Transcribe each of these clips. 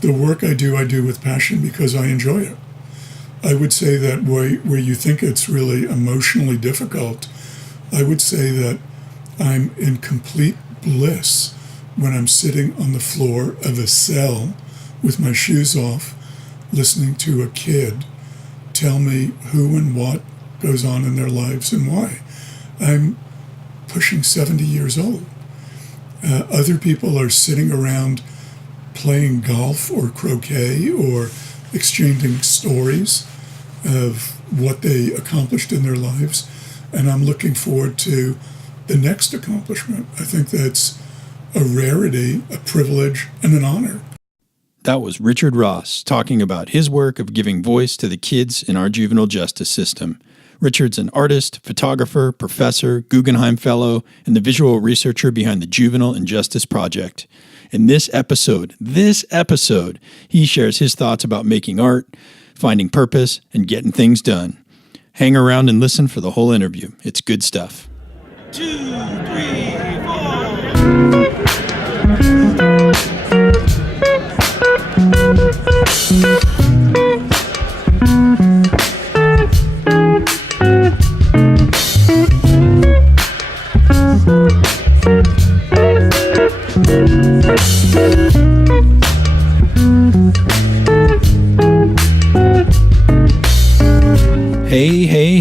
The work I do with passion because I enjoy it. I would say that where you think it's really emotionally difficult, I would say that I'm in complete bliss when I'm sitting on the floor of a cell with my shoes off, listening to a kid tell me who and what goes on in their lives and why. I'm pushing 70 years old. Other people are sitting around playing golf or croquet or exchanging stories of what they accomplished in their lives, and I'm looking forward to the next accomplishment. I think that's a rarity, a privilege, and an honor. That was Richard Ross talking about his work of giving voice to the kids in our juvenile justice system. Richard's an artist, photographer, professor, Guggenheim Fellow, and the visual researcher behind the Juvenile-in-Justice Project. In this episode, he shares his thoughts about making art, finding purpose, and getting things done. Hang around and listen for the whole interview. It's good stuff. 2, 3, 4.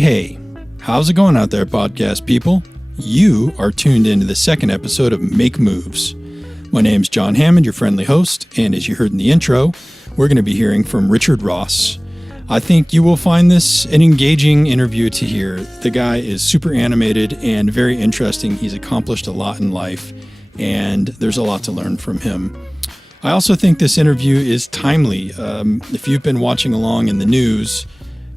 Hey. How's it going out there, podcast people? You are tuned into the second episode of Make Moves. My name's John Hammond, your friendly host, and as you heard in the intro, we're going to be hearing from Richard Ross. I think you will find this an engaging interview to hear. The guy is super animated and very interesting. He's accomplished a lot in life, and there's a lot to learn from him. I also think this interview is timely. If you've been watching along in the news,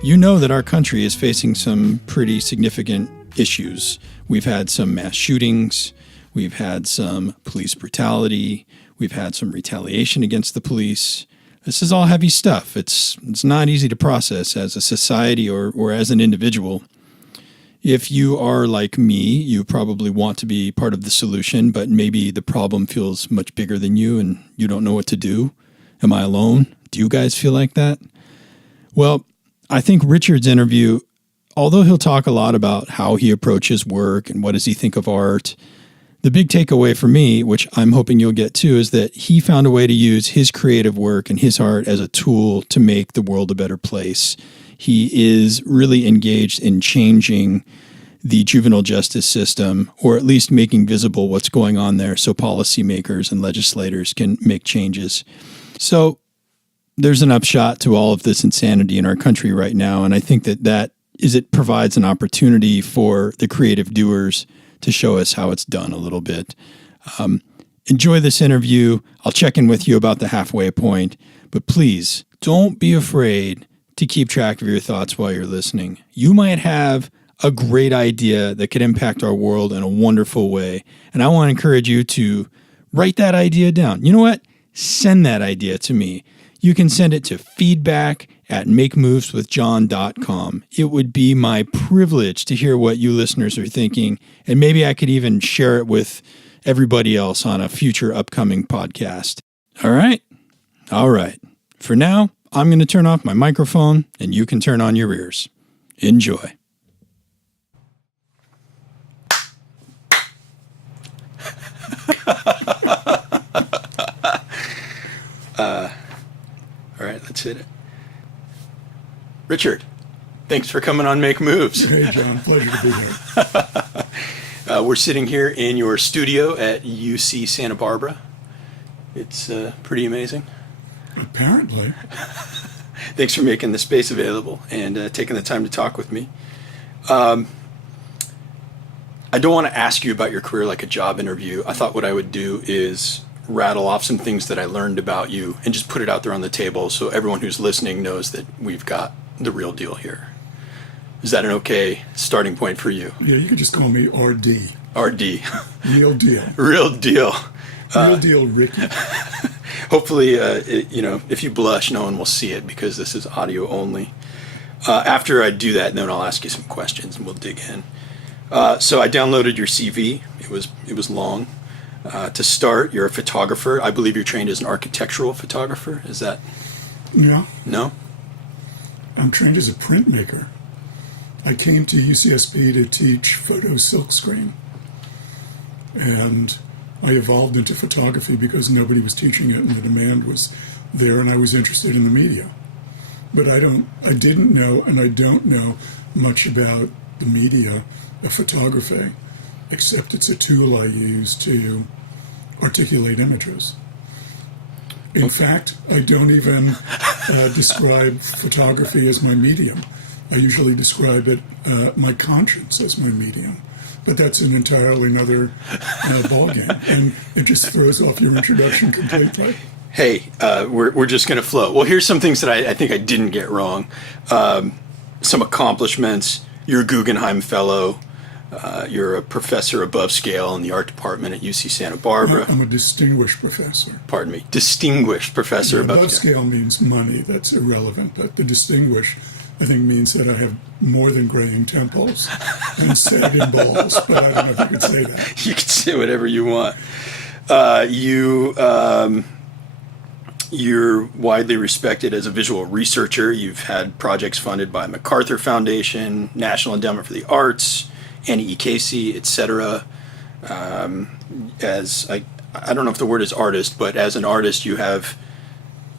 you know that our country is facing some pretty significant issues. We've had some mass shootings. We've had some police brutality. We've had some retaliation against the police. This is all heavy stuff. It's not easy to process as a society or as an individual. If you are like me, you probably want to be part of the solution, but maybe the problem feels much bigger than you and you don't know what to do. Am I alone? Do you guys feel like that? Well, I think Richard's interview, although he'll talk a lot about how he approaches work and what does he think of art, the big takeaway for me, which I'm hoping you'll get too, is that he found a way to use his creative work and his art as a tool to make the world a better place. He is really engaged in changing the juvenile justice system, or at least making visible what's going on there so policymakers and legislators can make changes. So there's an upshot to all of this insanity in our country right now, and I think that it provides an opportunity for the creative doers to show us how it's done a little bit. Enjoy this interview. I'll check in with you about the halfway point, but please don't be afraid to keep track of your thoughts while you're listening. You might have a great idea that could impact our world in a wonderful way, and I want to encourage you to write that idea down. You know what? Send that idea to me. You can send it to feedback@makemoveswithjohn.com. It would be my privilege to hear what you listeners are thinking, and maybe I could even share it with everybody else on a future upcoming podcast. All right. For now, I'm going to turn off my microphone, and you can turn on your ears. Enjoy. All right, let's hit it. Richard, thanks for coming on Make Moves. Hey, John, pleasure to be here. We're sitting here in your studio at UC Santa Barbara. It's pretty amazing. Apparently. Thanks for making the space available and taking the time to talk with me. I don't want to ask you about your career like a job interview. I thought what I would do is rattle off some things that I learned about you and just put it out there on the table so everyone who's listening knows that we've got the real deal here. Is that an okay starting point for you? Yeah, you could just call me RD. RD. Real deal. Real deal. Real deal, Ricky. Hopefully, if you blush, no one will see it because this is audio only. After I do that, then I'll ask you some questions and we'll dig in. So I downloaded your CV. It was long. To start, you're a photographer. I believe you're trained as an architectural photographer. Is that? Yeah, No? I'm trained as a printmaker. I came to UCSB to teach photo silkscreen, and I evolved into photography because nobody was teaching it and the demand was there, and I was interested in the media. But I didn't know, and I don't know much about the media of photography, except it's a tool I use to articulate images. In fact, I don't even describe photography as my medium. I usually describe it, my conscience as my medium. But that's an entirely another ballgame, and it just throws off your introduction completely. Hey, we're just going to flow. Well, here's some things that I think I didn't get wrong. Some accomplishments. You're a Guggenheim Fellow. You're a professor above scale in the art department at UC Santa Barbara. I'm a distinguished professor. Pardon me. Distinguished professor Above scale means money. That's irrelevant. But the distinguished, I think, means that I have more than graying temples and sagging balls. But I don't know if you could say that. You can say whatever you want. You're widely respected as a visual researcher. You've had projects funded by MacArthur Foundation, National Endowment for the Arts, Annie E. Casey, etc. As I don't know if the word is artist, but as an artist, you have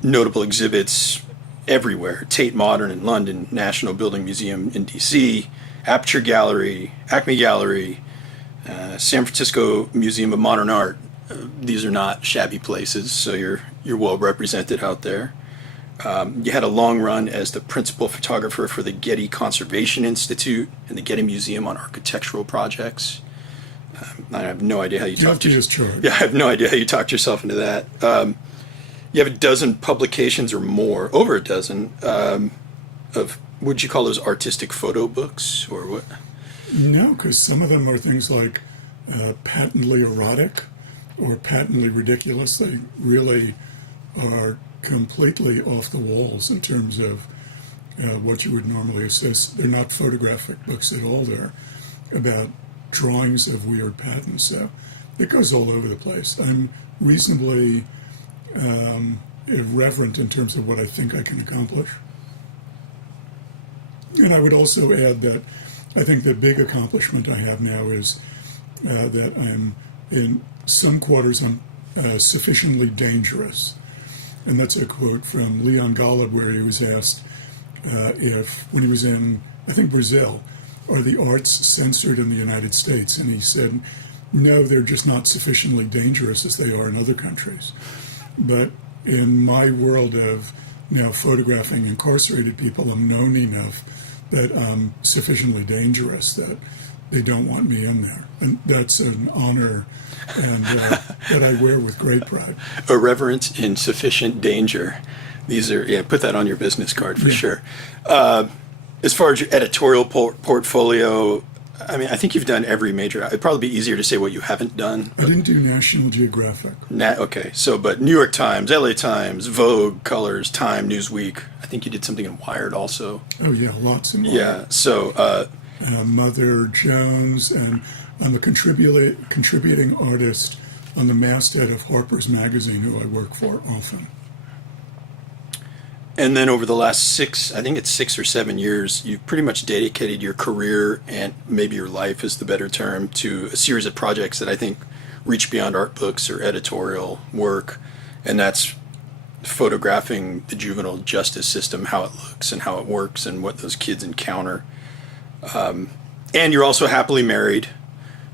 notable exhibits everywhere. Tate Modern in London, National Building Museum in D.C., Aperture Gallery, Acme Gallery, San Francisco Museum of Modern Art. These are not shabby places, so you're well represented out there. You had a long run as the principal photographer for the Getty Conservation Institute and the Getty Museum on architectural projects. I have no idea how you talked I have no idea how you talked yourself into that. You have a dozen publications or more, over a dozen, of, would you call those artistic photo books or what? No, because some of them are things like patently erotic or patently ridiculous. They really are completely off the walls in terms of what you would normally assess. They're not photographic books at all. They're about drawings of weird patterns. So it goes all over the place. I'm reasonably irreverent in terms of what I think I can accomplish. And I would also add that I think the big accomplishment I have now is that I'm in some quarters I'm sufficiently dangerous. And that's a quote from Leon Golub, where he was asked if, when he was in, I think, Brazil, are the arts censored in the United States? And he said, no, they're just not sufficiently dangerous as they are in other countries. But in my world of now photographing incarcerated people, I'm known enough that I'm sufficiently dangerous that they don't want me in there. And that's an honor and that I wear with great pride. Irreverent in sufficient danger. These are, put that on your business card for sure. As far as your editorial portfolio, I mean, I think you've done every major. It'd probably be easier to say what you haven't done. I didn't do National Geographic. Okay, so, but New York Times, LA Times, Vogue, Colors, Time, Newsweek. I think you did something in Wired also. Oh, yeah, lots and lots. Yeah, so... Mother Jones, and I'm a contributing artist on the masthead of Harper's Magazine, who I work for often. And then over the last 6 or 7 years, you've pretty much dedicated your career, and maybe your life is the better term, to a series of projects that I think reach beyond art books or editorial work, and that's photographing the juvenile justice system, how it looks and how it works and what those kids encounter. And you're also happily married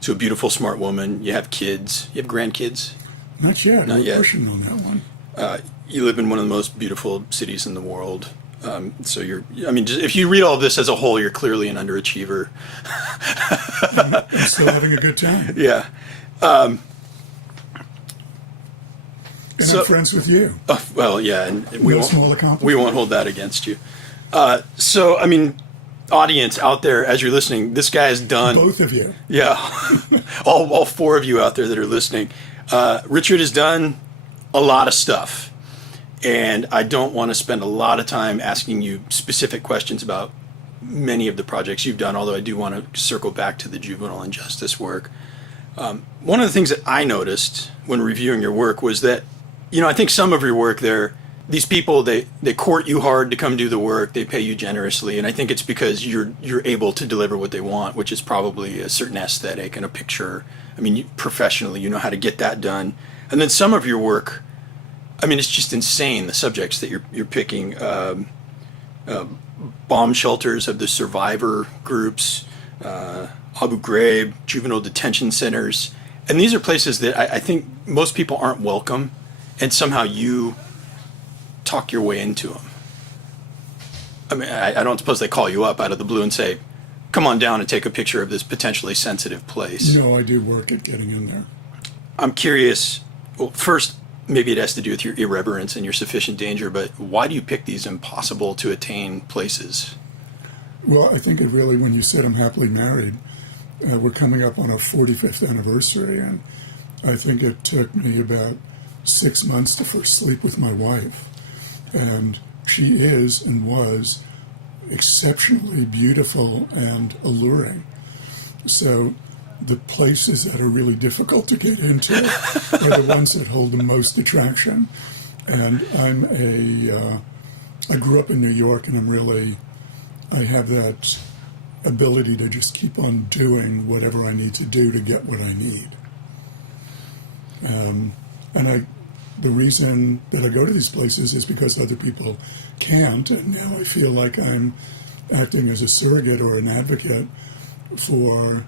to a beautiful, smart woman. You have kids. You have grandkids? Not yet. Not yet. We're pushing on that one. You live in one of the most beautiful cities in the world. So if you read all of this as a whole, you're clearly an underachiever. I'm still having a good time. Yeah. And I'm friends with you. Well, yeah. And we won't hold that against you. Audience out there, as you're listening, this guy has done... Both of you. Yeah. all 4 of you out there that are listening. Richard has done a lot of stuff. And I don't want to spend a lot of time asking you specific questions about many of the projects you've done, although I do want to circle back to the Juvenile-in-Justice work. One of the things that I noticed when reviewing your work was that, I think some of your work there, these people, they court you hard to come do the work, they pay you generously, and I think it's because you're able to deliver what they want, which is probably a certain aesthetic and a picture. I mean, professionally, you know how to get that done. And then some of your work, I mean, it's just insane, the subjects that you're picking. Bomb shelters of the survivor groups, Abu Ghraib, juvenile detention centers. And these are places that I think most people aren't welcome, and somehow you talk your way into them. I mean, I don't suppose they call you up out of the blue and say, come on down and take a picture of this potentially sensitive place. No, I do work at getting in there. I'm curious, well, first, maybe it has to do with your irreverence and your sufficient danger, but why do you pick these impossible to attain places? Well, I think it really, when you said I'm happily married, we're coming up on our 45th anniversary, and I think it took me about 6 months to first sleep with my wife. And she is and was exceptionally beautiful and alluring. So the places that are really difficult to get into are the ones that hold the most attraction. And I grew up in New York, and I have that ability to just keep on doing whatever I need to do to get what I need. The reason that I go to these places is because other people can't, and now I feel like I'm acting as a surrogate or an advocate for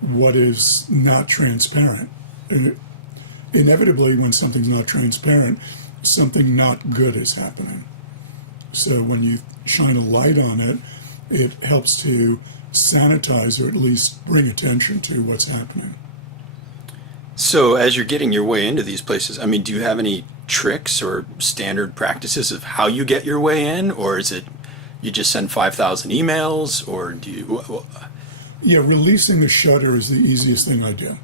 what is not transparent. And inevitably, when something's not transparent, something not good is happening. So when you shine a light on it, it helps to sanitize or at least bring attention to what's happening. So as you're getting your way into these places, I mean, do you have any tricks or standard practices of how you get your way in? Or is it you just send 5,000 emails? Or do you... Yeah, releasing the shutter is the easiest thing I do.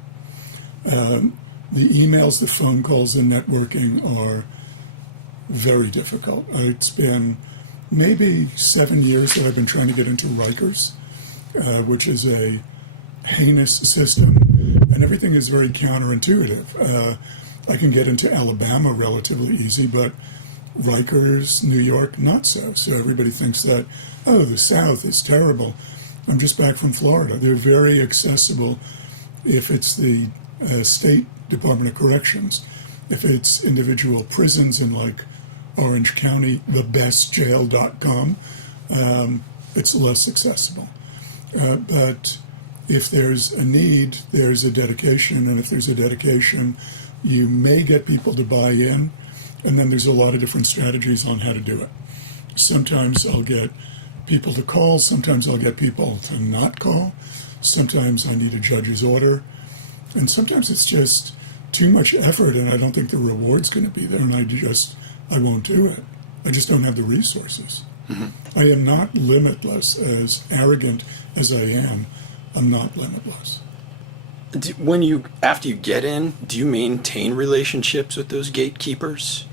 The emails, the phone calls, the networking are very difficult. It's been maybe 7 years that I've been trying to get into Rikers, which is a heinous system, and everything is very counterintuitive. I can get into Alabama relatively easy, but Rikers, New York, not so. So everybody thinks that, oh, the South is terrible. I'm just back from Florida. They're very accessible if it's the State Department of Corrections. If it's individual prisons in like Orange County, thebestjail.com, it's less accessible. But if there's a need, there's a dedication, and if there's a dedication, you may get people to buy in, and then there's a lot of different strategies on how to do it. Sometimes I'll get people to call, sometimes I'll get people to not call, sometimes I need a judge's order, and sometimes it's just too much effort and I don't think the reward's going to be there, and I won't do it. I just don't have the resources. Mm-hmm. I am not limitless. As arrogant as I am, I'm not limitless. After you get in, do you maintain relationships with those gatekeepers?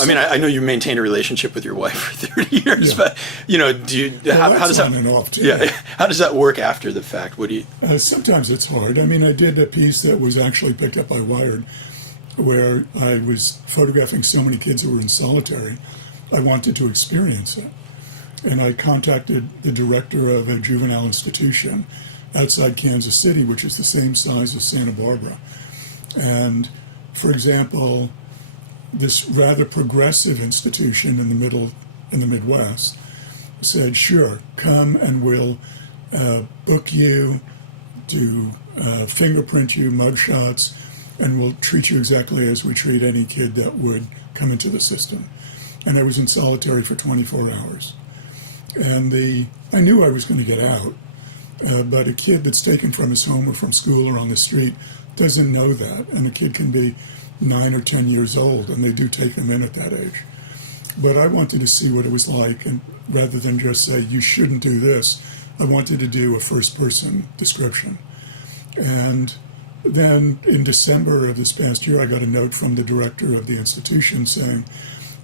I mean, I know you maintained a relationship with your wife for 30 years, yeah. But, how does that, on and off too. Yeah, how does that work after the fact? What do you... Sometimes it's hard. I mean, I did a piece that was actually picked up by Wired where I was photographing so many kids who were in solitary. I wanted to experience it. And I contacted the director of a juvenile institution outside Kansas City, which is the same size as Santa Barbara. And, for example, this rather progressive institution in the Midwest said, sure, come and we'll book you, do fingerprint you, mugshots, and we'll treat you exactly as we treat any kid that would come into the system. And I was in solitary for 24 hours. And I knew I was going to get out, but a kid that's taken from his home or from school or on the street doesn't know that. And a kid can be 9 or 10 years old, and they do take them in at that age. But I wanted to see what it was like, and rather than just say, you shouldn't do this, I wanted to do a first-person description. And then in December of this past year, I got a note from the director of the institution saying,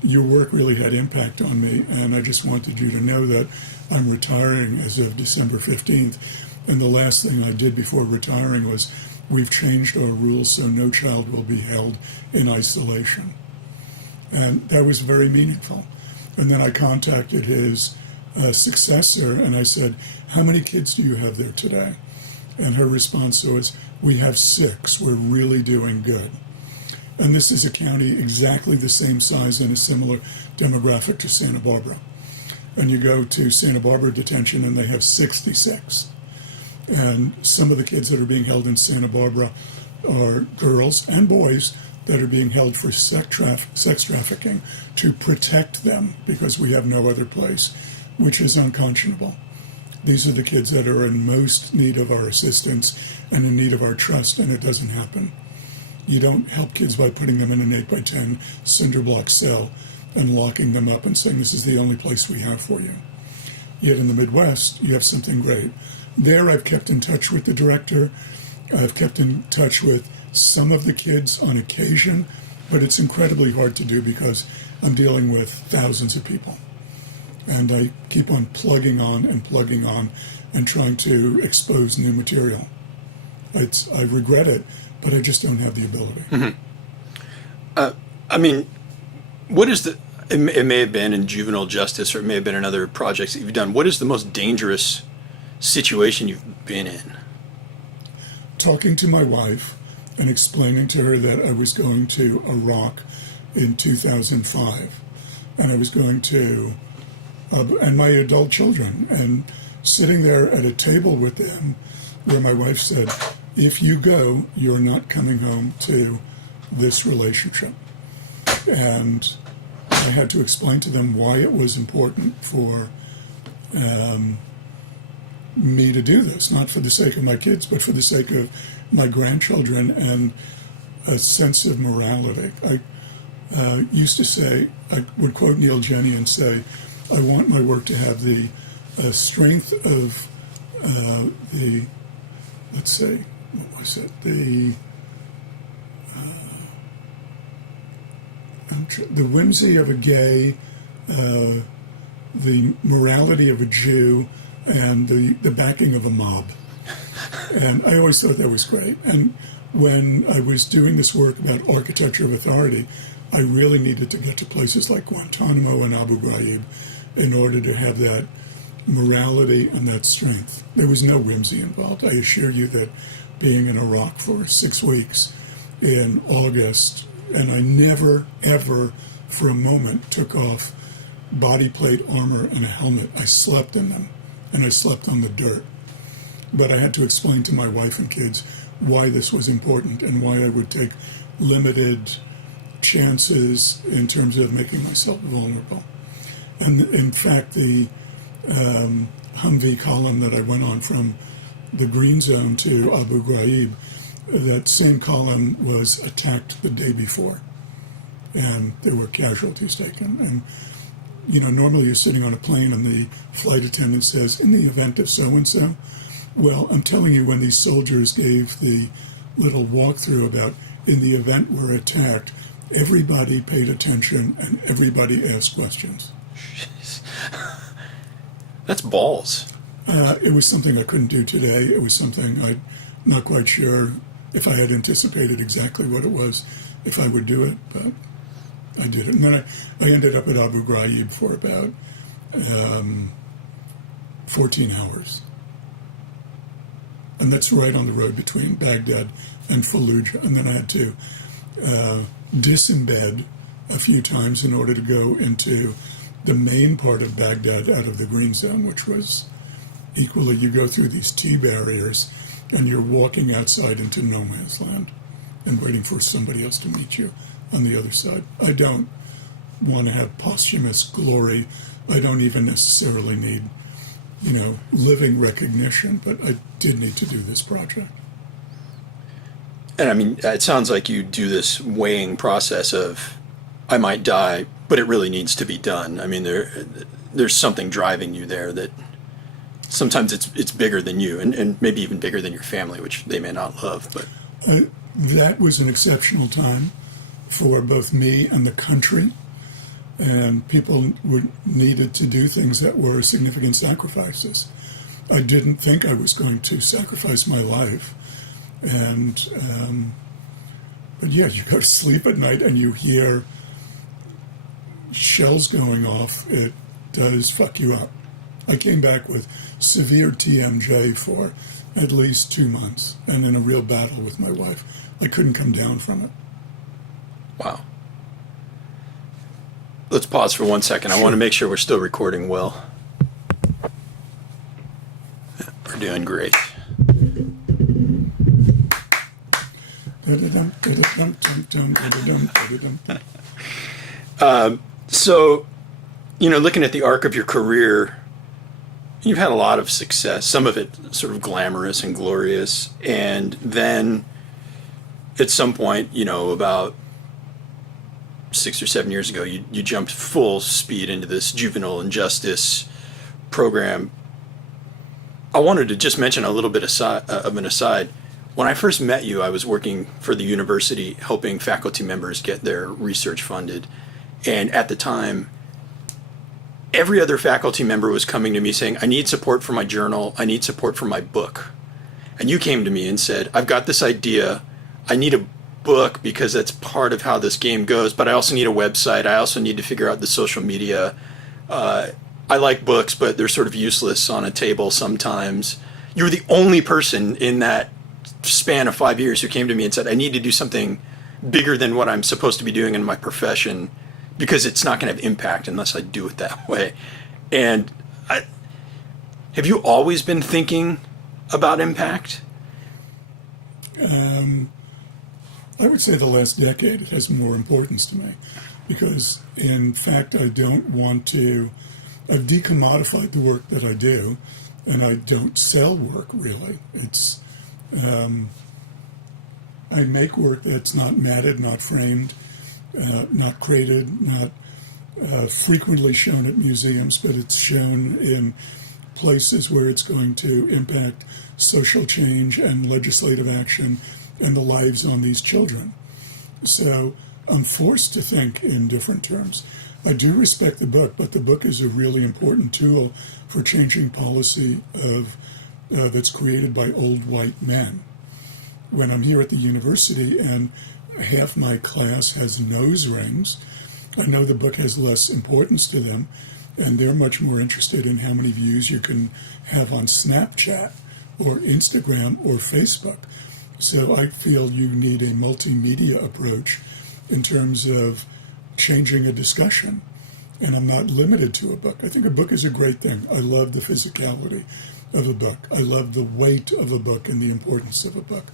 your work really had impact on me, and I just wanted you to know that I'm retiring as of December 15th. And the last thing I did before retiring was we've changed our rules so no child will be held in isolation. And that was very meaningful. And then I contacted his successor and I said, how many kids do you have there today? And her response was, we have 6. We're really doing good. And this is a county exactly the same size and a similar demographic to Santa Barbara. And you go to Santa Barbara detention and they have 66. And some of the kids that are being held in Santa Barbara are girls and boys that are being held for sex trafficking to protect them because we have no other place, which is unconscionable. These are the kids that are in most need of our assistance and in need of our trust, and it doesn't happen. You don't help kids by putting them in an 8x10 cinder block cell and locking them up and saying, this is the only place we have for you. Yet in the Midwest, you have something great. There, I've kept in touch with the director. I've kept in touch with some of the kids on occasion, but it's incredibly hard to do because I'm dealing with thousands of people. And I keep on plugging on and trying to expose new material. I regret it, but I just don't have the ability. Mm-hmm. I mean, what is it may have been in juvenile justice or it may have been in other projects that you've done. What is the most dangerous situation you've been in? Talking to my wife and explaining to her that I was going to Iraq in 2005 and I was going to, and my adult children, and sitting there at a table with them where my wife said, if you go, you're not coming home to this relationship. And I had to explain to them why it was important for me to do this, not for the sake of my kids, but for the sake of my grandchildren and a sense of morality. I used to say, I would quote Neil Jenny and say, I want my work to have the strength of the, let's say, what was it? The whimsy of a gay, the morality of a Jew, and the backing of a mob. And I always thought that was great. And when I was doing this work about architecture of authority, I really needed to get to places like Guantanamo and Abu Ghraib in order to have that morality and that strength. There was no whimsy involved. I assure you that being in Iraq for 6 weeks in August, and I never, ever for a moment took off body plate armor and a helmet. I slept in them, and I slept on the dirt. But I had to explain to my wife and kids why this was important and why I would take limited chances in terms of making myself vulnerable. And in fact, the Humvee column that I went on from the Green Zone to Abu Ghraib, that same column was attacked the day before, and there were casualties taken. And, you know, normally you're sitting on a plane and the flight attendant says, in the event of so-and-so, well, I'm telling you, when these soldiers gave the little walkthrough about in the event we're attacked, everybody paid attention and everybody asked questions. Jeez. That's balls. It was something I couldn't do today. It was something I'm not quite sure if I had anticipated exactly what it was, if I would do it, but I did it. And then I ended up at Abu Ghraib for about 14 hours. And that's right on the road between Baghdad and Fallujah. And then I had to disembed a few times in order to go into the main part of Baghdad out of the Green Zone, which was equally, you go through these T barriers and you're walking outside into no man's land and waiting for somebody else to meet you on the other side. I don't want to have posthumous glory. I don't even necessarily need, living recognition, but I did need to do this project. And I mean, it sounds like you do this weighing process of, I might die, but it really needs to be done. I mean, there's something driving you there that sometimes it's bigger than you and maybe even bigger than your family, which they may not love. But that was an exceptional time for both me and the country. And people needed to do things that were significant sacrifices. I didn't think I was going to sacrifice my life And but yeah, you go to sleep at night and you hear shells going off. It does fuck you up. I came back with severe TMJ for at least 2 months, and in a real battle with my wife. I couldn't come down from it. Wow. Let's pause for 1 second. I want to make sure we're still recording well. We're doing great. So, looking at the arc of your career, you've had a lot of success, some of it sort of glamorous and glorious. And then at some point, about 6 or 7 years ago, you jumped full speed into this Juvenile-in-Justice program. I wanted to just mention a little bit of an aside. When I first met you, I was working for the university helping faculty members get their research funded. And at the time, every other faculty member was coming to me saying, I need support for my journal. I need support for my book. And you came to me and said, I've got this idea. I need a book because that's part of how this game goes, but I also need a website. I also need to figure out the social media. I like books, but they're sort of useless on a table sometimes. You were the only person in that span of 5 years who came to me and said, I need to do something bigger than what I'm supposed to be doing in my profession because it's not going to have impact unless I do it that way. And have you always been thinking about impact? I would say the last decade it has more importance to me because, in fact, I've decommodified the work that I do, and I don't sell work, really. It's I make work that's not matted, not framed, not crated, not frequently shown at museums, but it's shown in places where it's going to impact social change and legislative action and the lives on these children. So I'm forced to think in different terms. I do respect the book, but the book is a really important tool for changing policy that's created by old white men. When I'm here at the university and half my class has nose rings, I know the book has less importance to them, and they're much more interested in how many views you can have on Snapchat or Instagram or Facebook. So I feel you need a multimedia approach in terms of changing a discussion. And I'm not limited to a book. I think a book is a great thing. I love the physicality of a book. I love the weight of a book and the importance of a book.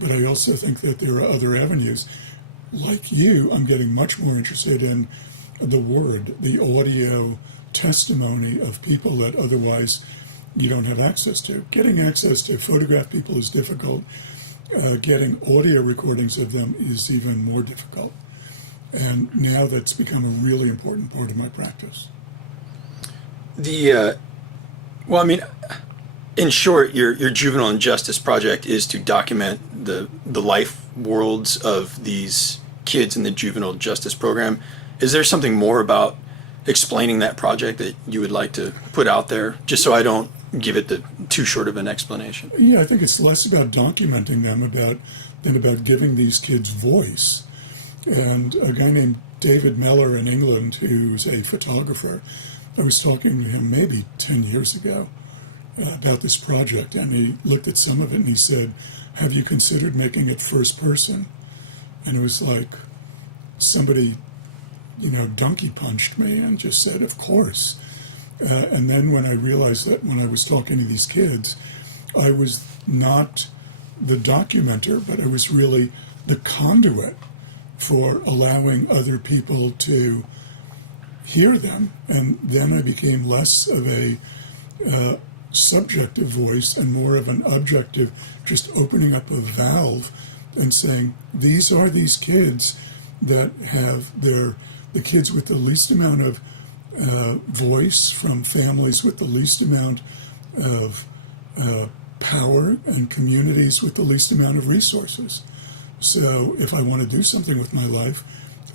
But I also think that there are other avenues. Like you, I'm getting much more interested in the word, the audio testimony of people that otherwise you don't have access to. Getting access to photograph people is difficult. Getting audio recordings of them is even more difficult. And now that's become a really important part of my practice. In short, your Juvenile-in-Justice project is to document the life worlds of these kids in the Juvenile Justice Program. Is there something more about explaining that project that you would like to put out there, just so I don't give it too short of an explanation? Yeah, I think it's less about documenting them than about giving these kids voice. And a guy named David Mellor in England, who's a photographer, I was talking to him maybe 10 years ago about this project, and he looked at some of it and he said, have you considered making it first person? And it was like somebody, donkey punched me and just said, of course. And then when I realized that when I was talking to these kids, I was not the documenter, but I was really the conduit for allowing other people to hear them. And then I became less of a subjective voice and more of an objective, just opening up a valve and saying, these are these kids that have the kids with the least amount of voice from families with the least amount of power and communities with the least amount of resources. So if I want to do something with my life,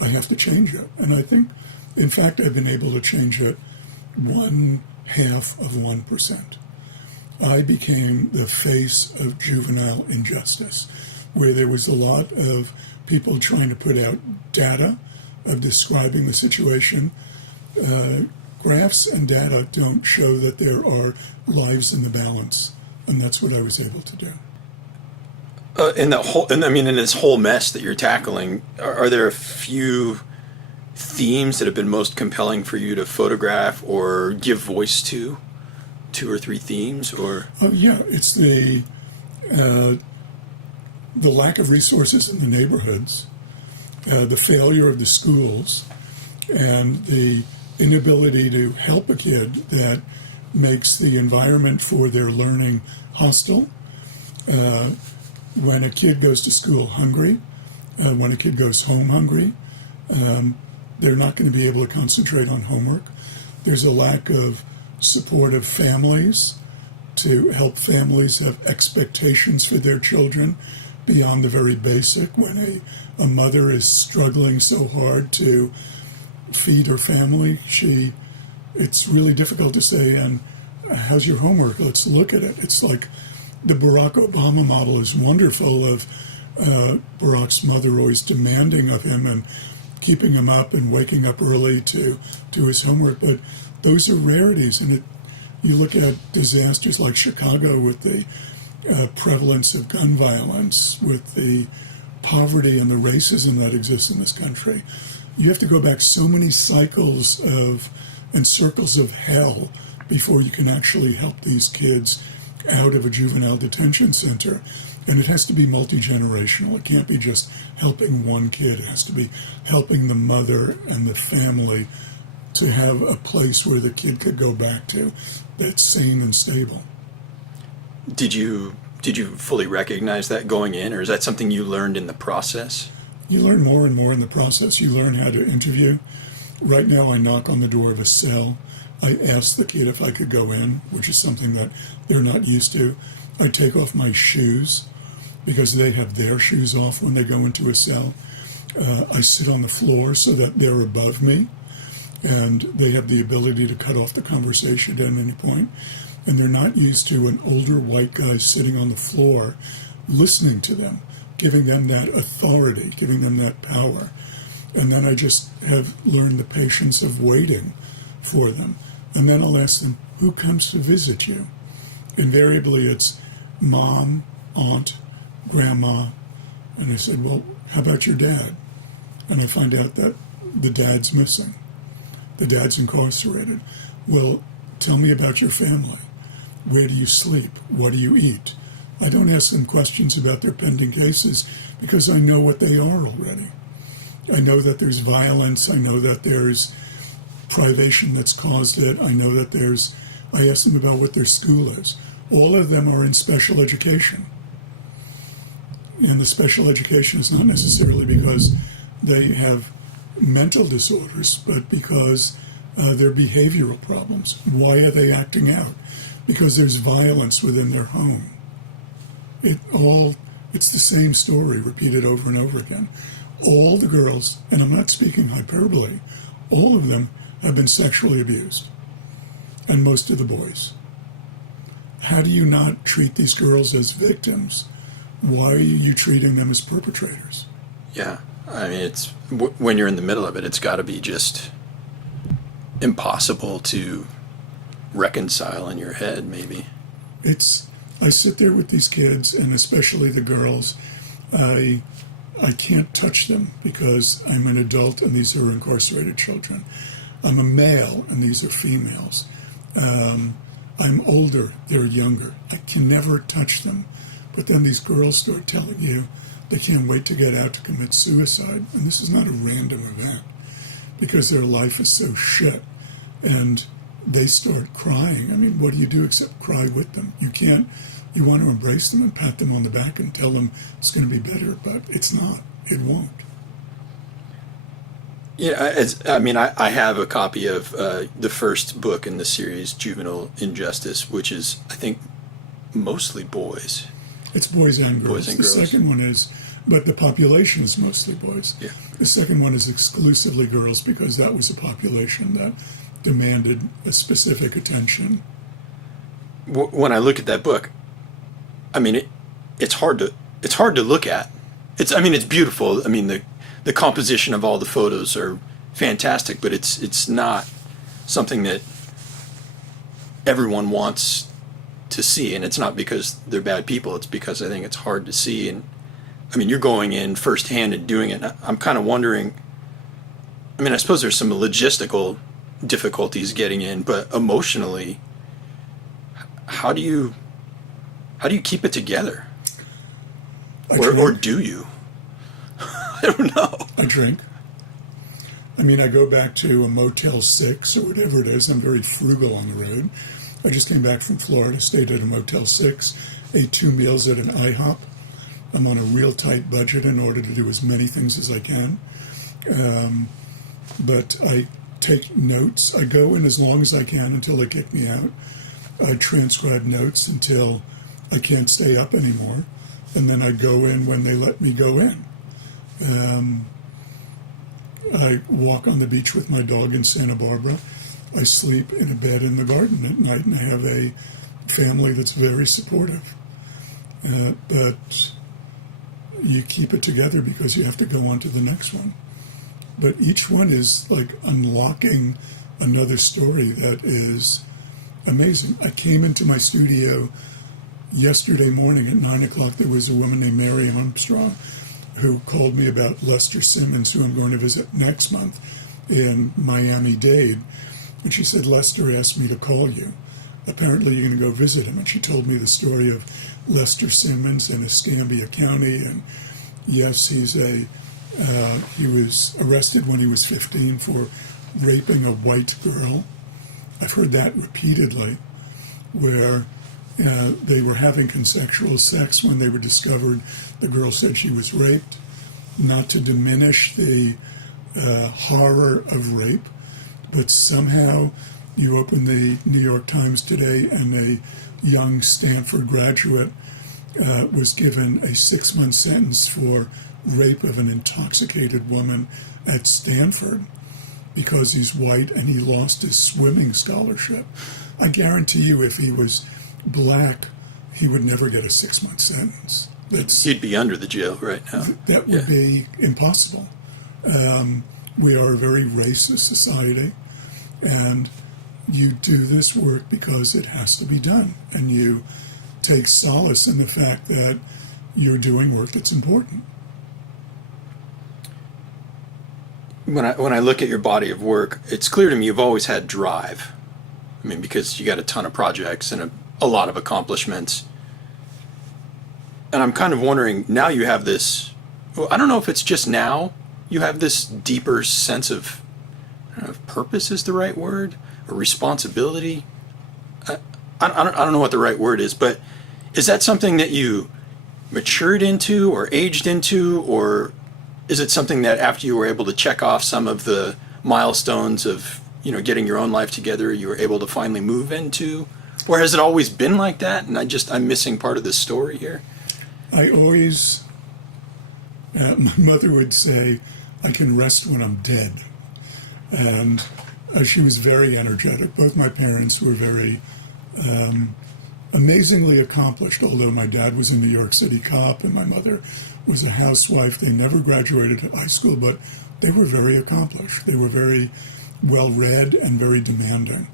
I have to change it. And I think, in fact, I've been able to change it 0.5%. I became the face of Juvenile-in-Justice, where there was a lot of people trying to put out data of describing the situation. Graphs and data don't show that there are lives in the balance, and that's what I was able to do. In this whole mess that you're tackling, are there a few themes that have been most compelling for you to photograph or give voice to? 2 or 3 themes, or? Yeah, it's the lack of resources in the neighborhoods, the failure of the schools, and the inability to help a kid that makes the environment for their learning hostile. When a kid goes to school hungry, when a kid goes home hungry, they're not going to be able to concentrate on homework. There's a lack of supportive families to help families have expectations for their children beyond the very basic. When a mother is struggling so hard to feed her family, it's really difficult to say, and how's your homework? Let's look at it. It's like the Barack Obama model is wonderful of Barack's mother always demanding of him and keeping him up and waking up early to do his homework, but those are rarities. And you look at disasters like Chicago with the prevalence of gun violence, with the poverty and the racism that exists in this country. You have to go back so many cycles and circles of hell before you can actually help these kids out of a juvenile detention center. And it has to be multi-generational. It can't be just helping one kid. It has to be helping the mother and the family to have a place where the kid could go back to that's sane and stable. Did you fully recognize that going in, or is that something you learned in the process? You learn more and more in the process. You learn how to interview. Right now I knock on the door of a cell. I ask the kid if I could go in, which is something that they're not used to. I take off my shoes because they have their shoes off when they go into a cell. I sit on the floor so that they're above me, and they have the ability to cut off the conversation at any point. And they're not used to an older white guy sitting on the floor listening to them, giving them that authority, giving them that power. And then I just have learned the patience of waiting for them. And then I'll ask them, who comes to visit you? Invariably it's mom, aunt, grandma. And I said, well, how about your dad? And I find out that the dad's missing. The dad's incarcerated. Well, tell me about your family. Where do you sleep? What do you eat? I don't ask them questions about their pending cases because I know what they are already. I know that there's violence. I know that there's privation that's caused it. I know that I ask them about what their school is. All of them are in special education. And the special education is not necessarily because they have mental disorders, but because they're behavioral problems. Why are they acting out? Because there's violence within their home. It's the same story repeated over and over again. All the girls, and I'm not speaking hyperbole, all of them have been sexually abused, and most of the boys. How do you not treat these girls as victims? Why are you treating them as perpetrators? Yeah, I mean, it's when you're in the middle of it, it's got to be just impossible to reconcile in your head, maybe. I sit there with these kids, and especially the girls. I can't touch them because I'm an adult and these are incarcerated children. I'm a male and these are females. I'm older, they're younger. I can never touch them. But then these girls start telling you they can't wait to get out to commit suicide. And this is not a random event because their life is so shit. And they start crying. I mean, what do you do except cry with them? You want to embrace them and pat them on the back and tell them it's going to be better, but it's not. It won't. Yeah, I have a copy of the first book in the series, Juvenile-in-Justice, which is, I think, mostly boys. It's boys and girls. Boys and girls. The second one is, but the population is mostly boys. Yeah. The second one is exclusively girls because that was a population that demanded a specific attention. when I look at that book, I mean, it's hard to look at. It's beautiful. I mean, the composition of all the photos are fantastic, but it's not something that everyone wants to see, and it's not because they're bad people. It's because I think it's hard to see. And I mean, you're going in firsthand and doing it. I'm kind of wondering. I mean, I suppose there's some logistical difficulties getting in, but emotionally, how do you keep it together? Or do you? I don't know. I drink. I mean, I go back to a Motel 6 or whatever it is. I'm very frugal on the road. I just came back from Florida, stayed at a Motel 6, ate 2 meals at an IHOP. I'm on a real tight budget in order to do as many things as I can. But I take notes. I go in as long as I can until they kick me out. I transcribe notes until I can't stay up anymore. And then I go in when they let me go in. I walk on the beach with my dog in Santa Barbara. I sleep in a bed in the garden at night, and I have a family that's very supportive. But you keep it together because you have to go on to the next one. But each one is like unlocking another story that is amazing. I came into my studio yesterday morning at 9 o'clock. There was a woman named Mary Armstrong who called me about Lester Simmons, who I'm going to visit next month in Miami-Dade. And she said, Lester asked me to call you. Apparently you're going to go visit him. And she told me the story of Lester Simmons in Escambia County. And yes, he was arrested when he was 15 for raping a white girl. I've heard that repeatedly, where they were having consensual sex when they were discovered. The girl said she was raped. Not to diminish the horror of rape, but somehow you open the New York Times today and a young Stanford graduate was given a 6-month sentence for rape of an intoxicated woman at Stanford because he's white and he lost his swimming scholarship. I guarantee you if he was black, he would never get a 6-month sentence. He'd be under the jail right now. That would be impossible. We are a very racist society, and you do this work because it has to be done, and you take solace in the fact that you're doing work that's important. When I look at your body of work, it's clear to me you've always had drive. I mean, because you got a ton of projects and a lot of accomplishments. And I'm kind of wondering, now you have this, well, I don't know if it's just now, you have this deeper sense of, I don't know if purpose is the right word, or responsibility. I don't know what the right word is, but is that something that you matured into or aged into, or is it something that after you were able to check off some of the milestones of, getting your own life together, you were able to finally move into? Or has it always been like that, and I'm missing part of this story here? I always, my mother would say, I can rest when I'm dead. And she was very energetic. Both my parents were very amazingly accomplished, although my dad was a New York City cop and my mother was a housewife. They never graduated high school, but they were very accomplished. They were very well-read and very demanding.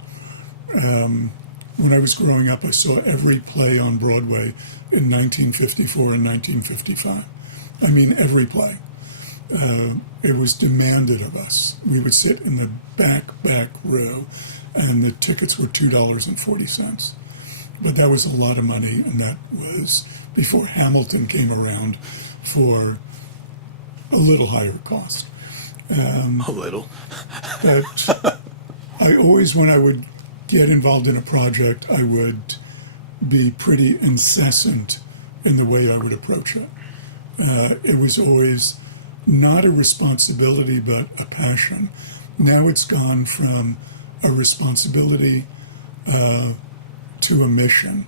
When I was growing up, I saw every play on Broadway in 1954 and 1955. I mean, every play. It was demanded of us. We would sit in the back row, and the tickets were $2.40. But that was a lot of money, and that was before Hamilton came around for a little higher cost. A little. But I always, when I would get involved in a project, I would be pretty incessant in the way I would approach it. It was always not a responsibility, but a passion. Now it's gone from a responsibility to a mission.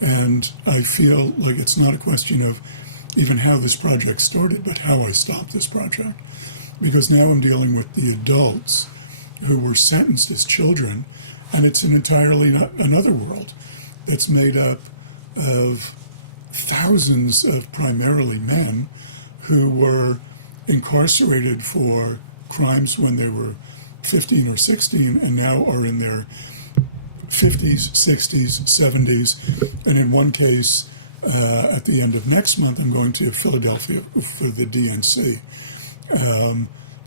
And I feel like it's not a question of even how this project started, but how I stopped this project. Because now I'm dealing with the adults who were sentenced as children, and it's an entirely another world. that's made up of thousands of primarily men who were incarcerated for crimes when they were 15 or 16 and now are in their 50s, 60s, 70s. And in one case, at the end of next month, I'm going to Philadelphia for the DNC.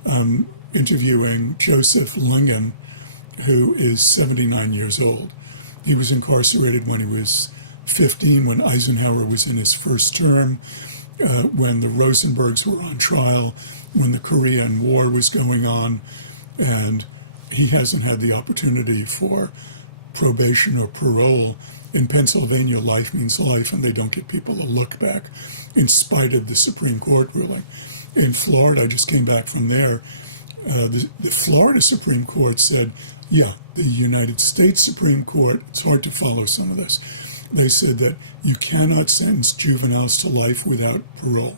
I'm interviewing Joseph Lingen, who is 79 years old. He was incarcerated when he was 15, when Eisenhower was in his first term, when the Rosenbergs were on trial, when the Korean War was going on, and he hasn't had the opportunity for probation or parole. In Pennsylvania, life means life, and they don't get people a look back, in spite of the Supreme Court ruling. In Florida, I just came back from there. The Florida Supreme Court said, yeah, the United States Supreme Court, it's hard to follow some of this. They said that you cannot sentence juveniles to life without parole.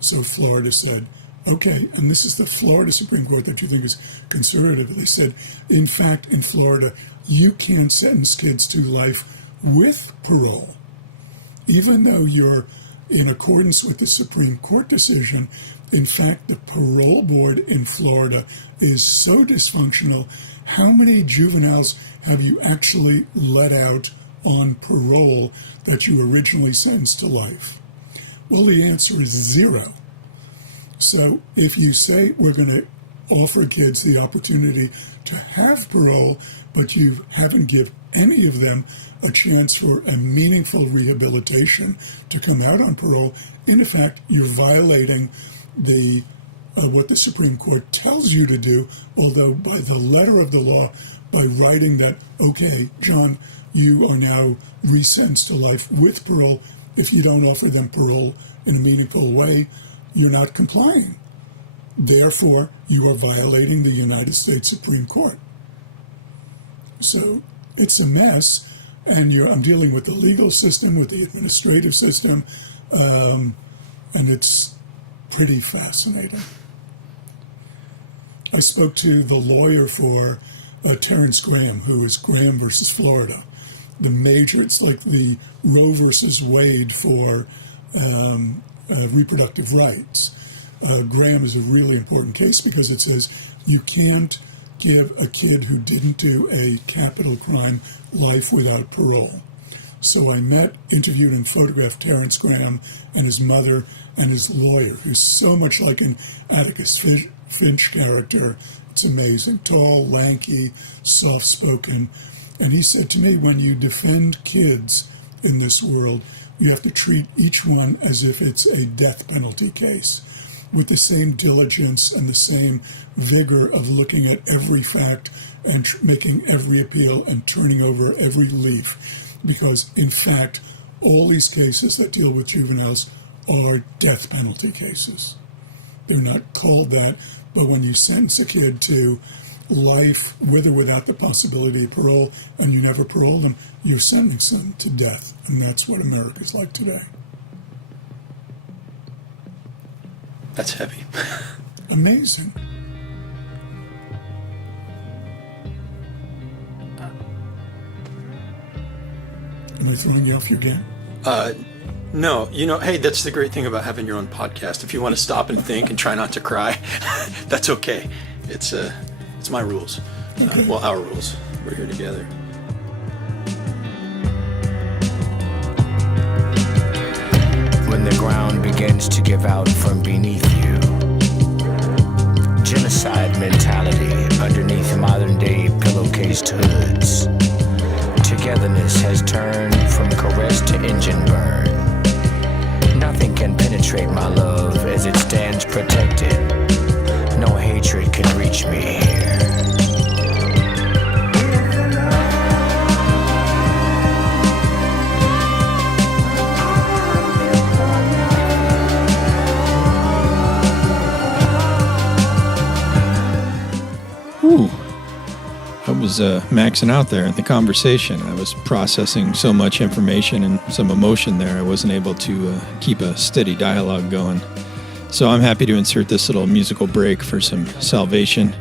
So Florida said, okay, and this is the Florida Supreme Court that you think is conservative. They said, in fact, in Florida, you can't sentence kids to life with parole. Even though you're in accordance with the Supreme Court decision, in fact, the parole board in Florida is so dysfunctional. How many juveniles have you actually let out on parole that you originally sentenced to life? Well, the answer is 0. So if you say we're going to offer kids the opportunity to have parole, but you haven't given any of them a chance for a meaningful rehabilitation to come out on parole, in effect, you're violating the what the Supreme Court tells you to do, although by the letter of the law, by writing that, okay, John, you are now resentenced to life with parole. If you don't offer them parole in a meaningful way, you're not complying. Therefore, you are violating the United States Supreme Court. So it's a mess, and I'm dealing with the legal system, with the administrative system, and it's pretty fascinating. I spoke to the lawyer for Terrence Graham, who is Graham versus Florida. It's like the Roe versus Wade for reproductive rights. Graham is a really important case because it says you can't give a kid who didn't do a capital crime life without parole. So I met, interviewed, and photographed Terrence Graham and his mother and his lawyer, who's so much like an Atticus Finch character. It's amazing. Tall, lanky, soft-spoken. And he said to me, when you defend kids in this world, you have to treat each one as if it's a death penalty case, with the same diligence and the same vigor of looking at every fact and making every appeal and turning over every leaf. Because, in fact, all these cases that deal with juveniles are death penalty cases. They're not called that, but when you sentence a kid to life with or without the possibility of parole, and you never parole them, you're sentencing them to death. And that's what America's like today. That's heavy. Amazing. Am I throwing you off your game? No, hey, that's the great thing about having your own podcast. If you want to stop and think and try not to cry, that's okay. It's my rules. Okay. Well, our rules. We're here together. When the ground begins to give out from beneath you, genocide mentality underneath modern-day pillowcased hoods. Togetherness has turned from caress to engine burn. Nothing can penetrate my love as it stands protected. No hatred can reach me here. Ooh. I was maxing out there in the conversation. I was processing so much information and some emotion there. I wasn't able to keep a steady dialogue going. So I'm happy to insert this little musical break for some salvation.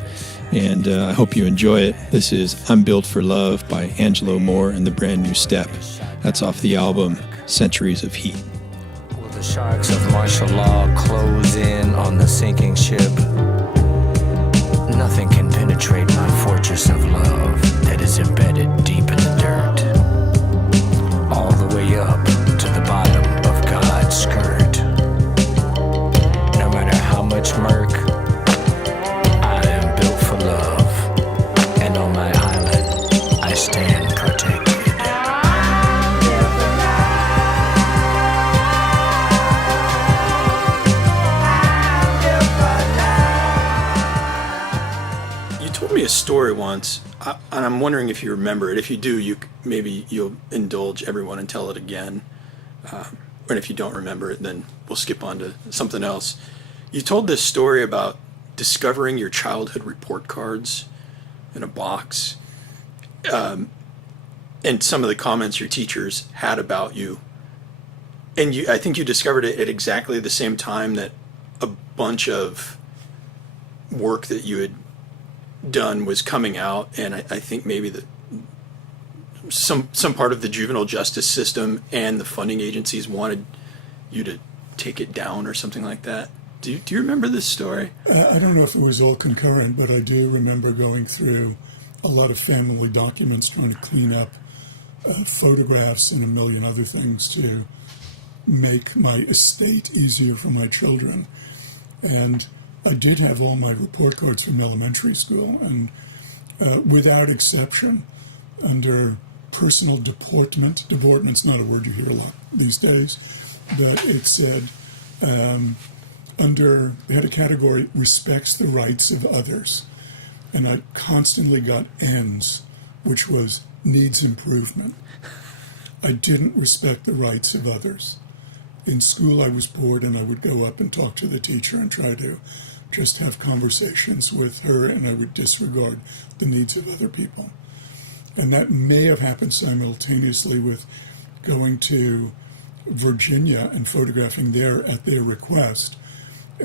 and I hope you enjoy it. This is I'm Built for Love by Angelo Moore and the Brand New Step. That's off the album Centuries of Heat. Will the sharks of martial law close in on the sinking ship? Nothing can penetrate my fortress of love that is embedded deep in the dirt, all the way up to the bottom of God's skirt. No matter how much murk, I am built for love, and on my island I stand protected. A story once, and I'm wondering if you remember it. If you do, maybe you'll indulge everyone and tell it again. And if you don't remember it, then we'll skip on to something else. You told this story about discovering your childhood report cards in a box, and some of the comments your teachers had about you. And I think you discovered it at exactly the same time that a bunch of work that you had done was coming out, and I think maybe some part of the juvenile justice system and the funding agencies wanted you to take it down or something like that. Do you remember this story? I don't know if it was all concurrent, but I do remember going through a lot of family documents trying to clean up photographs and a million other things to make my estate easier for my children. And I did have all my report cards from elementary school, and without exception, under personal deportment's not a word you hear a lot these days, but it said they had a category, respects the rights of others, and I constantly got N's, which was needs improvement. I didn't respect the rights of others. In school, I was bored, and I would go up and talk to the teacher and try to just have conversations with her, and I would disregard the needs of other people. And that may have happened simultaneously with going to Virginia and photographing there at their request.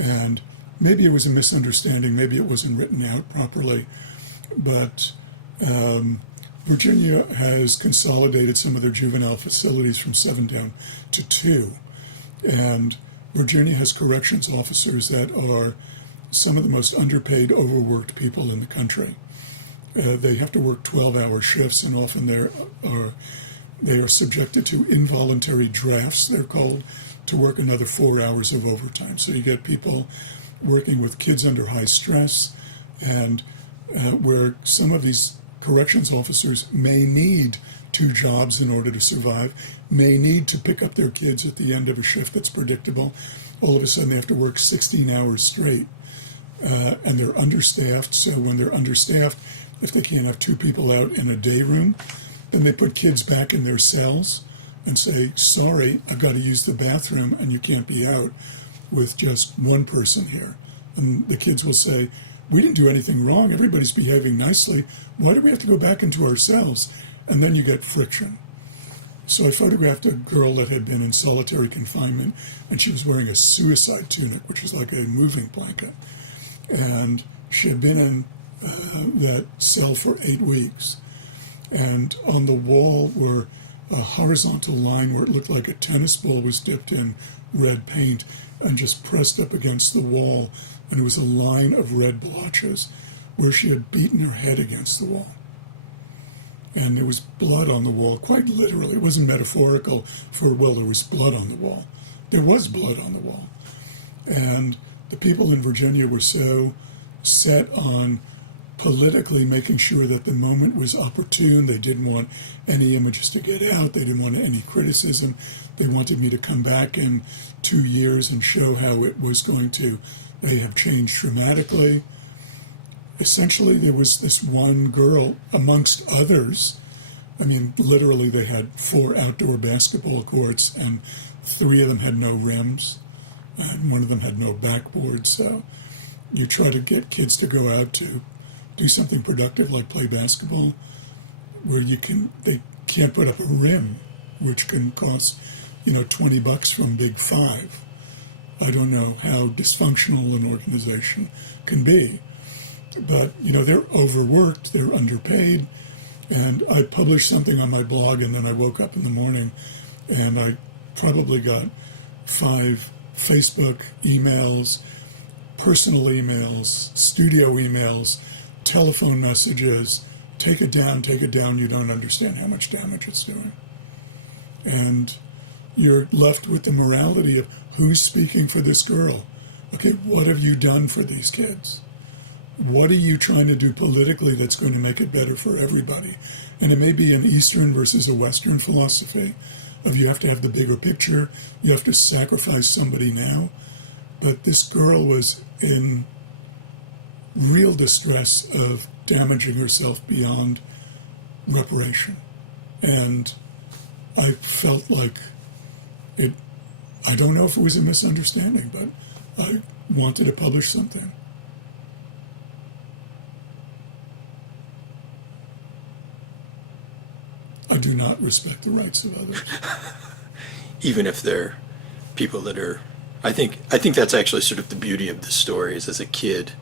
And maybe it was a misunderstanding, maybe it wasn't written out properly, but Virginia has consolidated some of their juvenile facilities from 7 down to 2. And Virginia has corrections officers that are some of the most underpaid, overworked people in the country. They have to work 12-hour shifts, and often they are subjected to involuntary drafts, they're called, to work another 4 hours of overtime. So you get people working with kids under high stress, and where some of these corrections officers may need 2 jobs in order to survive, may need to pick up their kids at the end of a shift that's predictable. All of a sudden they have to work 16 hours straight. And they're understaffed, so when they're understaffed, if they can't have 2 people out in a day room, then they put kids back in their cells and say, sorry, I've got to use the bathroom and you can't be out with just 1 person here. And the kids will say, we didn't do anything wrong, everybody's behaving nicely, why do we have to go back into our cells? And then you get friction. So I photographed a girl that had been in solitary confinement, and she was wearing a suicide tunic, which is like a moving blanket. And she had been in that cell for 8 weeks. And on the wall were a horizontal line where it looked like a tennis ball was dipped in red paint and just pressed up against the wall. And it was a line of red blotches where she had beaten her head against the wall. And there was blood on the wall, quite literally. It wasn't metaphorical for, well, there was blood on the wall. There was blood on the wall. And the people in Virginia were so set on politically making sure that the moment was opportune. They didn't want any images to get out. They didn't want any criticism. They wanted me to come back in 2 years and show how it was going to, they have changed dramatically. Essentially, there was this one girl, amongst others. I mean, literally, they had 4 outdoor basketball courts, and 3 of them had no rims, and 1 of them had no backboard. So you try to get kids to go out to do something productive, like play basketball, where they can't put up a rim, which can cost, $20 from Big 5. I don't know how dysfunctional an organization can be. But, they're overworked, they're underpaid. And I published something on my blog, and then I woke up in the morning, and I probably got 5 Facebook emails, personal emails, studio emails, telephone messages. Take it down, you don't understand how much damage it's doing. And you're left with the morality of who's speaking for this girl. Okay, what have you done for these kids? What are you trying to do politically that's going to make it better for everybody? And it may be an Eastern versus a Western philosophy of you have to have the bigger picture, you have to sacrifice somebody now. But this girl was in real distress of damaging herself beyond reparation. And I felt like I don't know if it was a misunderstanding, but I wanted to publish something. I do not respect the rights of others. Even if they're people that are, I think that's actually sort of the beauty of the story is as a kid,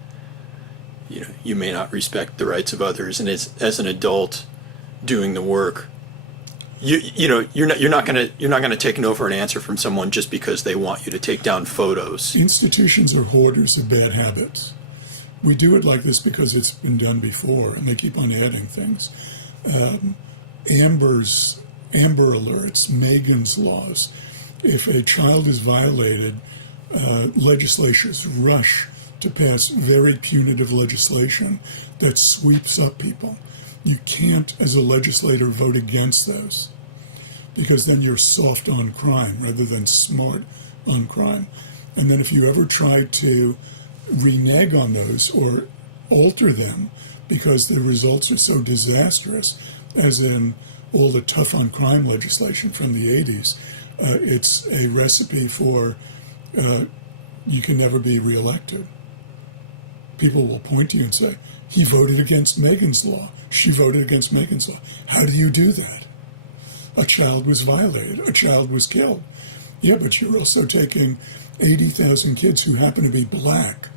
you may not respect the rights of others, and as an adult doing the work, you're not gonna take no for an answer from someone just because they want you to take down photos. Institutions are hoarders of bad habits. We do it like this because it's been done before, and they keep on adding things. Amber alerts, Megan's laws. If a child is violated, legislatures rush to pass very punitive legislation that sweeps up people. You can't, as a legislator, vote against those because then you're soft on crime rather than smart on crime. And then if you ever try to renege on those or alter them because the results are so disastrous, as in all the tough on crime legislation from the 80s, it's a recipe for you can never be reelected. People will point to you and say, he voted against Megan's law. She voted against Megan's law. How do you do that? A child was violated. A child was killed. Yeah, but you're also taking 80,000 kids who happen to be black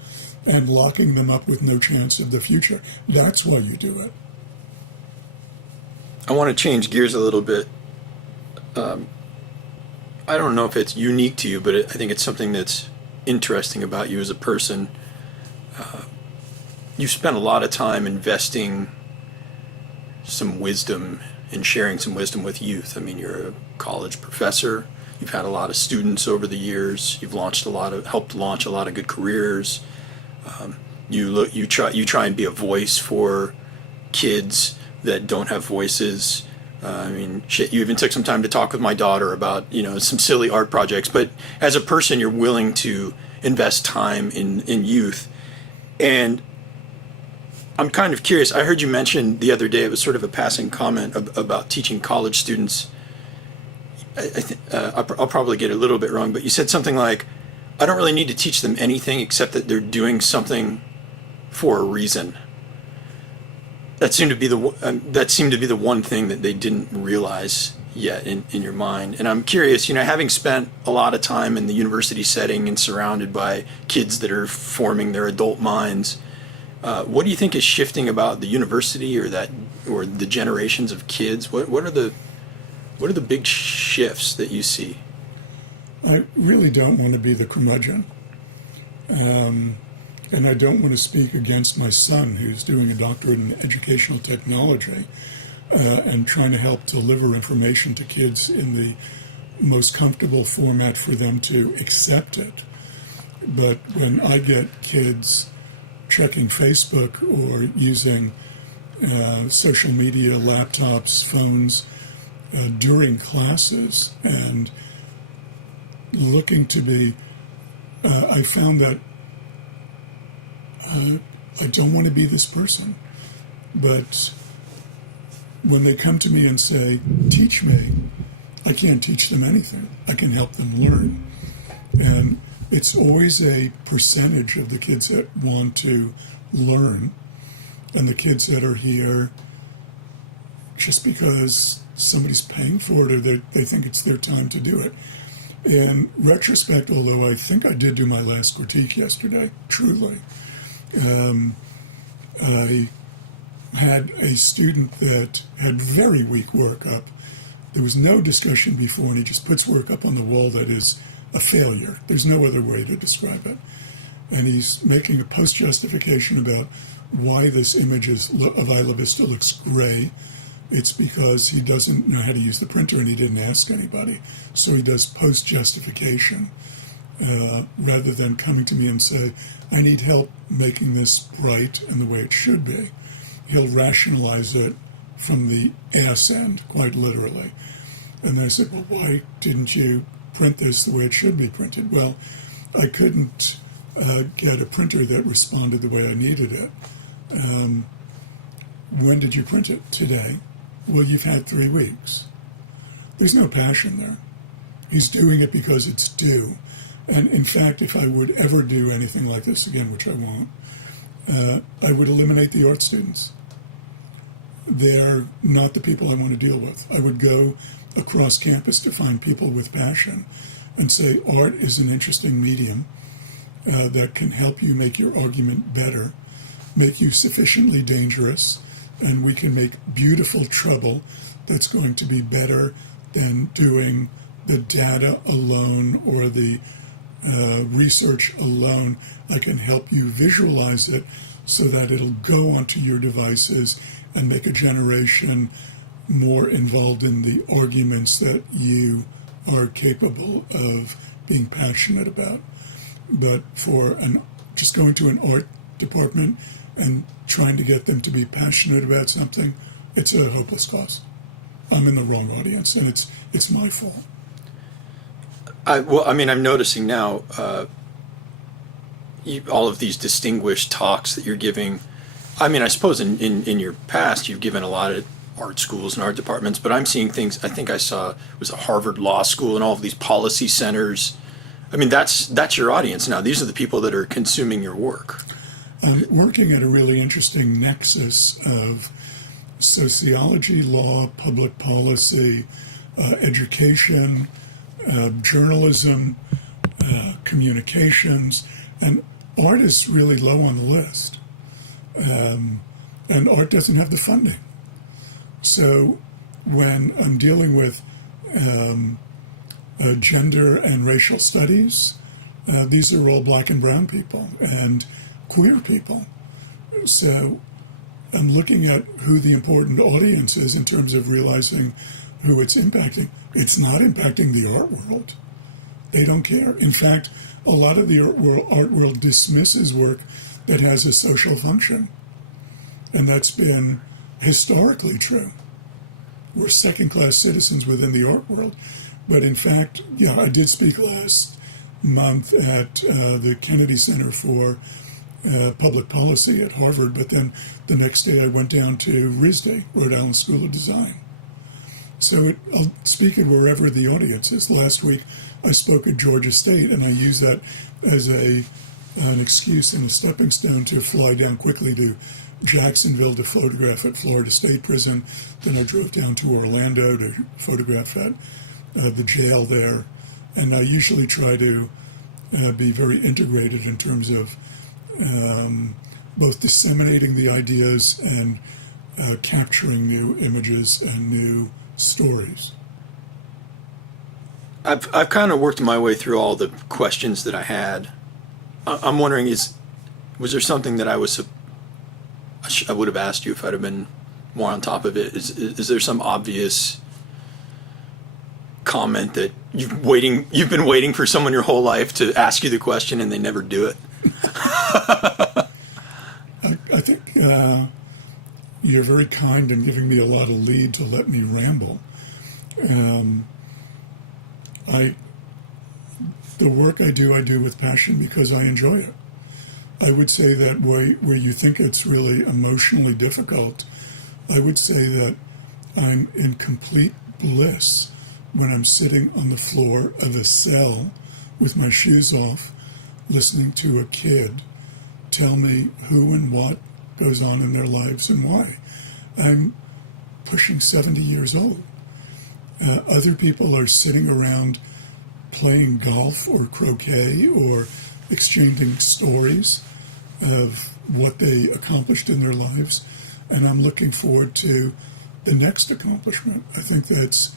and locking them up with no chance of the future. That's why you do it. I want to change gears a little bit. I don't know if it's unique to you, but I think it's something that's interesting about you as a person. You've spent a lot of time investing some wisdom and sharing some wisdom with youth. I mean, you're a college professor. You've had a lot of students over the years. You've helped launch a lot of good careers. You try and be a voice for kids that don't have voices. You even took some time to talk with my daughter about, some silly art projects. But as a person, you're willing to invest time in youth. And I'm kind of curious. I heard you mention the other day, it was sort of a passing comment about teaching college students. I'll probably get it a little bit wrong, but you said something like, I don't really need to teach them anything except that they're doing something for a reason. That seemed to be the one thing that they didn't realize yet in your mind. And I'm curious, having spent a lot of time in the university setting and surrounded by kids that are forming their adult minds, what do you think is shifting about the university or the generations of kids? What are the big shifts that you see? I really don't want to be the curmudgeon. And I don't want to speak against my son, who's doing a doctorate in educational technology and trying to help deliver information to kids in the most comfortable format for them to accept it. But when I get kids checking Facebook or using social media, laptops, phones during classes and looking to be, I found that I don't want to be this person. But when they come to me and say, teach me, I can't teach them anything. I can help them learn. And it's always a percentage of the kids that want to learn and the kids that are here just because somebody's paying for it or they think it's their time to do it. In retrospect, although I think I did do my last critique yesterday, truly, I had a student that had very weak workup. There was no discussion before, and he just puts work up on the wall that is a failure. There's no other way to describe it. And he's making a post-justification about why this image of Isla Vista looks gray. It's because he doesn't know how to use the printer and he didn't ask anybody. So he does post-justification rather than coming to me and say, I need help making this bright and the way it should be. He'll rationalize it from the ass end, quite literally. And I said, well, why didn't you print this the way it should be printed? Well, I couldn't get a printer that responded the way I needed it. When did you print it? Today. Well, you've had 3 weeks. There's no passion there. He's doing it because it's due. And in fact, if I would ever do anything like this again, which I won't, I would eliminate the art students. They're not the people I want to deal with. I would go across campus to find people with passion and say art is an interesting medium that can help you make your argument better, make you sufficiently dangerous, and we can make beautiful trouble that's going to be better than doing the data alone or the research alone. I can help you visualize it so that it'll go onto your devices and make a generation more involved in the arguments that you are capable of being passionate about. But for just going to an art department and trying to get them to be passionate about something, it's a hopeless cause. I'm in the wrong audience, and it's my fault. I'm noticing now all of these distinguished talks that you're giving. I suppose in your past you've given a lot of art schools and art departments, but I'm seeing things. I think I saw it was a Harvard Law School and all of these policy centers. That's your audience now. These are the people that are consuming your work. I'm working at a really interesting nexus of sociology, law, public policy, education, journalism, communications, and art is really low on the list. And art doesn't have the funding. So when I'm dealing with gender and racial studies, these are all black and brown people and queer people. So I'm looking at who the important audience is in terms of realizing who it's impacting. It's not impacting the art world. They don't care. In fact, a lot of the art world dismisses work that has a social function. And that's been historically true. We're second-class citizens within the art world. But in fact, I did speak last month at the Kennedy Center for Public Policy at Harvard, but then the next day I went down to RISD, Rhode Island School of Design. So I'll speak at wherever the audience is. Last week I spoke at Georgia State, and I used that as an excuse and a stepping stone to fly down quickly to Jacksonville to photograph at Florida State Prison. Then I drove down to Orlando to photograph at the jail there. And I usually try to be very integrated in terms of both disseminating the ideas and capturing new images and new stories. I've kind of worked my way through all the questions that I had. I'm wondering, was there something that I would have asked you if I'd have been more on top of it? Is there some obvious comment that you've been waiting for someone your whole life to ask you the question and they never do it? I think you're very kind in giving me a lot of lead to let me ramble. The work I do with passion because I enjoy it. I would say that where you think it's really emotionally difficult, I would say that I'm in complete bliss when I'm sitting on the floor of a cell with my shoes off, listening to a kid tell me who and what goes on in their lives and why. I'm pushing 70 years old. Other people are sitting around playing golf or croquet or exchanging stories. of what they accomplished in their lives, and I'm looking forward to the next accomplishment. I think that's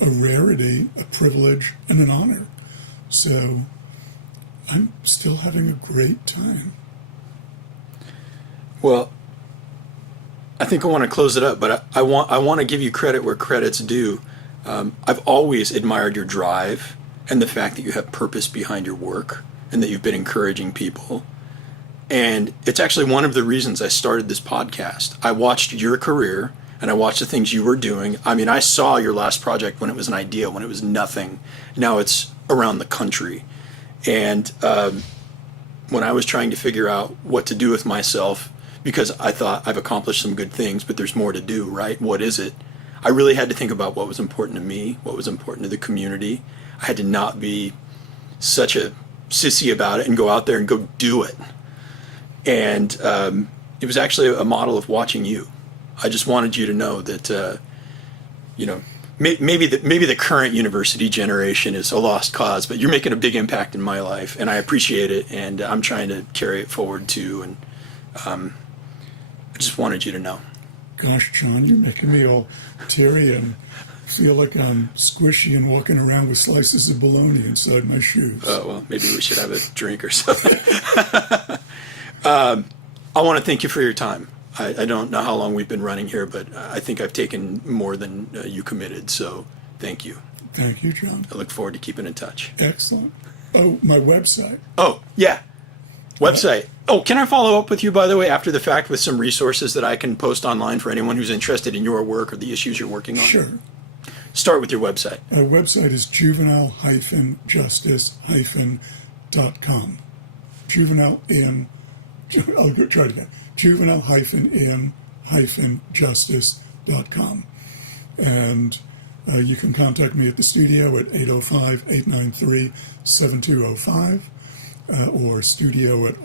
a rarity, a privilege, and an honor. So I'm still having a great time. Well, I think I want to close it up, but I want to give you credit where credit's due. I've always admired your drive and the fact that you have purpose behind your work and that you've been encouraging people. And it's actually one of the reasons I started this podcast. I watched your career and I watched the things you were doing. I mean, I saw your last project when it was an idea, when it was nothing. Now it's around the country. And when I was trying to figure out what to do with myself, because I thought I've accomplished some good things, but there's more to do, right? What is it? I really had to think about what was important to me, what was important to the community. I had to not be such a sissy about it and go out there and go do it. And it was actually a model of watching you. I just wanted you to know that, maybe the current university generation is a lost cause, but you're making a big impact in my life, and I appreciate it, and I'm trying to carry it forward too. And I just wanted you to know. Gosh, John, you're making me all teary and feel like I'm squishy and walking around with slices of bologna inside my shoes. Oh, well, maybe we should have a drink or something. I want to thank you for your time. I don't know how long we've been running here, but I think I've taken more than you committed, so thank you. Thank you, John. I look forward to keeping in touch. Excellent. Oh, my website. Oh, yeah. Website. Oh, can I follow up with you, by the way, after the fact with some resources that I can post online for anyone who's interested in your work or the issues you're working on? Sure. Start with your website. Our website is juvenile-justice.com. I'll try it again. juvenile-in-justice.com. And you can contact me at the studio at 805-893-7205 or studio at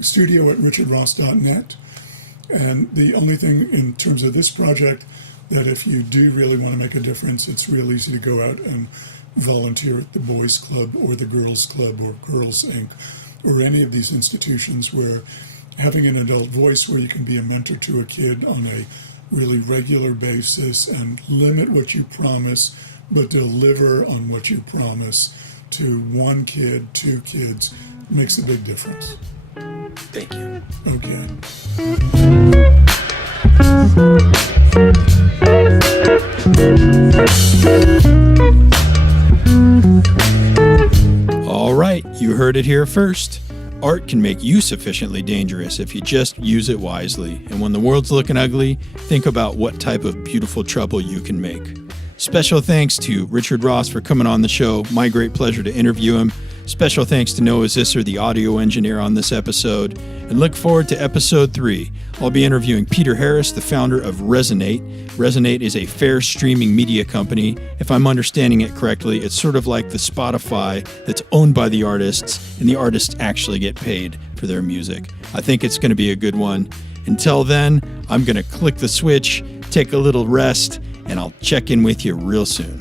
studio at richardross.net. And the only thing in terms of this project, that if you do really want to make a difference, it's real easy to go out and volunteer at the Boys Club or the Girls Club or Girls Inc. or any of these institutions where having an adult voice where you can be a mentor to a kid on a really regular basis and limit what you promise, but deliver on what you promise to one kid, two kids, makes a big difference. Thank you. Okay. All right, you heard it here first. Art can make you sufficiently dangerous if you just use it wisely. And when the world's looking ugly, think about what type of beautiful trouble you can make. Special thanks to Richard Ross for coming on the show. My great pleasure to interview him. Special thanks to Noah Zisser, the audio engineer on this episode. And look forward to episode 3. I'll be interviewing Peter Harris, the founder of Resonate. Resonate is a fair streaming media company. If I'm understanding it correctly, it's sort of like the Spotify that's owned by the artists, and the artists actually get paid for their music. I think it's going to be a good one. Until then, I'm going to click the switch, take a little rest, and I'll check in with you real soon.